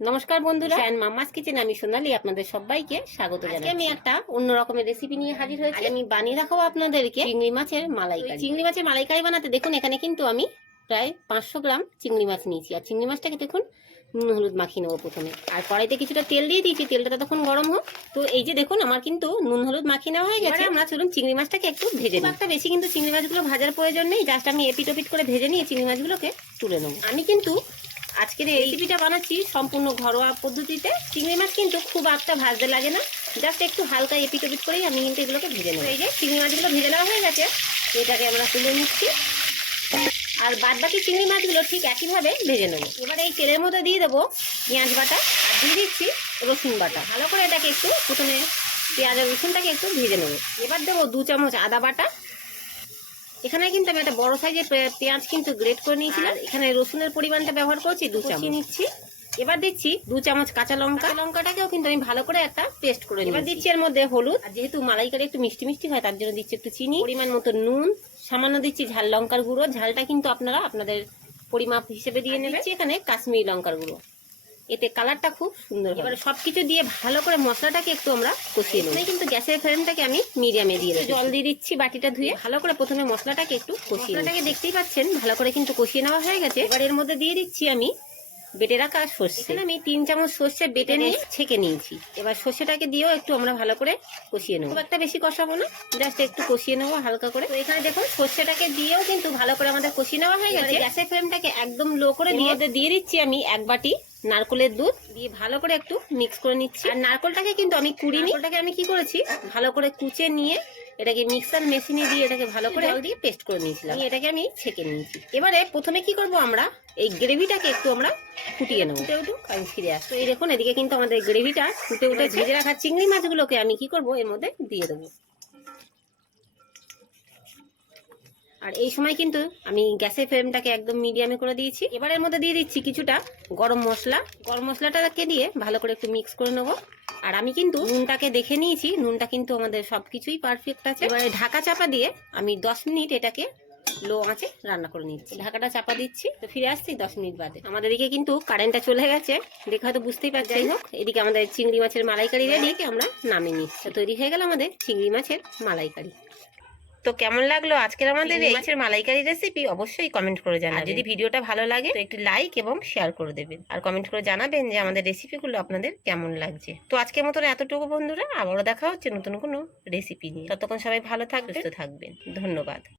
নমস্কার বন্ধুরা। And mamma's kitchen আমি সোনালি আপনাদের সবাইকে স্বাগত জানাই আমি একটা অন্য রকমের রেসিপি নিয়ে হাজির হয়েছি। আমি বানিয়ে দেখাবো আপনাদেরকে চিংড়ি মাছের মালাইকারি। চিংড়ি মাছের মালাইকারি বানাতে দেখুন এখানে কিন্তু আমি প্রায় পাঁচশো গ্রাম চিংড়ি মাছ নিয়েছি। আর চিংড়ি মাছটাকে দেখুন নুন হলুদ মাখিয়ে নেব প্রথমে। আর কড়াইতে কিছুটা তেল দিয়ে দিয়েছি তেলটা তখন গরম হোক। তো এই যে দেখুন আমার কিন্তু নুন হলুদ মাখিয়ে নেওয়া হয়ে গেছে। আমরা চলুন চিংড়ি মাছটাকে একটু ভেজে নিই। একটা বেশি কিন্তু চিংড়ি মাছগুলো ভাজার প্রয়োজন নেই। জাস্ট আমি এপিট ওপিট করে ভেজে নিয়ে চিংড়ি মাছগুলোকে তুলে নেব। আমি কিন্তু আজকের এই রেসিপিটা বানাচ্ছি সম্পূর্ণ ঘরোয়া পদ্ধতিতে। চিংড়ি মাছ কিন্তু খুব একটা ভাজতে লাগে না। জাস্ট একটু হালকা এপিট ওপিট করেই আমি কিন্তু এগুলোকে ভেজে নেব। এই যে চিংড়ি মাছগুলো ভেজে নেওয়া হয়ে গেছে, এটাকে আমরা তুলে নিচ্ছি। আর বাদ বাকি চিংড়ি মাছগুলো ঠিক একইভাবে ভেজে নেব। এবার এই তেলের মধ্যে দিয়ে দেবো পেঁয়াজ বাটা আর দিয়ে দিচ্ছি রসুন বাটা। ভালো করে এটাকে একটু প্রথমে পেঁয়াজ আর রসুনটাকে একটু ভেজে নেব। এবার দেবো দু চামচ আদা বাটা এখানে কিন্তু আমি একটা বড় সাইজের পেঁয়াজ কিন্তু গ্রেট করে নিয়েছিলাম। এখানে রসুনের পরিমাণটা ব্যবহার করছি দু চামচ। নিচ্ছি। এবার দিচ্ছি দু চামচ কাঁচা লঙ্কা। লঙ্কাটাকেও কিন্তু আমি ভালো করে একটা পেস্ট করে এবার দিচ্ছি এর মধ্যে হলুদ। আর যেহেতু মালাইকারি একটু মিষ্টি মিষ্টি হয় তার জন্য দিচ্ছি একটু চিনি। পরিমাণ মতো নুন। সামান্য দিচ্ছি ঝাল লঙ্কার গুঁড়ো। ঝালটা কিন্তু আপনারা আপনাদের পরিমাপ হিসেবে দিয়ে নেবেন। এখানে কাশ্মীরি লঙ্কার গুঁড়ো। এতে কালারটা খুব সুন্দর এবার সবকিছু দিয়ে ভালো করে মশলাটাকে একটু আমরা কষিয়ে নেব। কিন্তু গ্যাসের ফ্লেমটাকে আমি মিডিয়ামে দিয়ে দেবো জল দিয়ে দিচ্ছি বাটিটা ধুয়ে। ভালো করে প্রথমে মশলাটাকে একটু কষিয়ে মশলাটাকে দেখতেই পাচ্ছেন ভালো করে কিন্তু কষিয়ে নেওয়া হয়ে গেছে। এবার এর মধ্যে দিয়ে দিচ্ছি আমি বেটে রাখা সর্ষে। এখানে আমি তিন চামচ সর্ষে বেটে নিয়ে ছেঁকে নিয়েছি। এবার সর্ষেটাকে দিয়েও একটু আমরা ভালো করে কষিয়ে নেব। খুব একটা বেশি কষাবো না জাস্ট একটু কষিয়ে নেব হালকা করে। তো এখানে দেখুন সর্ষেটাকে দিয়েও কিন্তু ভালো করে আমাদের কষিয়ে নেওয়া হয়ে গেছে। গ্যাসের ফ্লেমটাকে একদম লো করে দিয়ে দিয়ে দিচ্ছি আমি এক বাটি নারকলের দুধ দিয়ে ভালো করে একটু মিক্স করে নিচ্ছি। আর নারকলটাকে কিন্তু আমি কুড়িনি ওটাকে আমি কি করেছি? ভালো করে কুচে নিয়ে এটাকে মিক্সার মেশিনে দিয়ে এটাকে ভালো করে দিয়ে পেস্ট করে নিয়েছিলাম। নিয়ে এটাকে আমি ছেঁকে নিয়েছি। এবারে প্রথমে কি করব আমরা? এই গ্রেভিটাকে একটু আমরা ফুটিয়ে নেব। ফুটে উঠুক আমি ফিরে আসব এই দেখুন এদিকে কিন্তু আমাদের গ্রেভিটা ফুটে উঠে ভেজে রাখা চিংড়ি মাছগুলোকে আমি কি করব? এর মধ্যে দিয়ে দেবো। আর এই সময় কিন্তু আমি গ্যাসের ফ্লেমটাকে একদম মিডিয়ামে করে দিয়েছি। এবার এর মধ্যে দিয়ে দিচ্ছি কিছুটা গরম মশলা। গরম মশলাটাকে দিয়ে ভালো করে একটু মিক্স করে নেব। আর আমি কিন্তু নুনটাকে দেখে নিয়েছি নুনটা কিন্তু আমাদের সব কিছুই পারফেক্ট আছে। এবারে ঢাকা চাপা দিয়ে আমি দশ মিনিট এটাকে লো আঁচে রান্না করে নিচ্ছি। ঢাকাটা চাপা দিচ্ছি তো ফিরে আসছি দশ মিনিট বাদে। আমাদের এদিকে কিন্তু কারেন্টটা চলে গেছে। দেখে হয়তো বুঝতেই পারছি যাই হোক। এদিকে আমাদের চিংড়ি মাছের মালাইকারি রেডি আমরা নামিয়ে নিচ্ছি। তো তৈরি হয়ে গেল আমাদের চিংড়ি মাছের মালাইকারি। তো কেমন লাগল আজকের আমাদের এই মাছের মালাইকারি রেসিপি অবশ্যই কমেন্ট করে জানাবেন। যদি ভিডিওটা ভালো লাগে তো একটু লাইক এবং শেয়ার করে দেবেন। আর কমেন্ট করে জানাবেন যে আমাদের রেসিপিগুলো আপনাদের কেমন লাগছে। তো আজকের মতন এতটুকু বন্ধুরা আবারও দেখা হচ্ছে নতুন কোনো রেসিপি নিয়ে। ততক্ষণ সবাই ভালো থাকবে সুস্থ থাকবেন। ধন্যবাদ।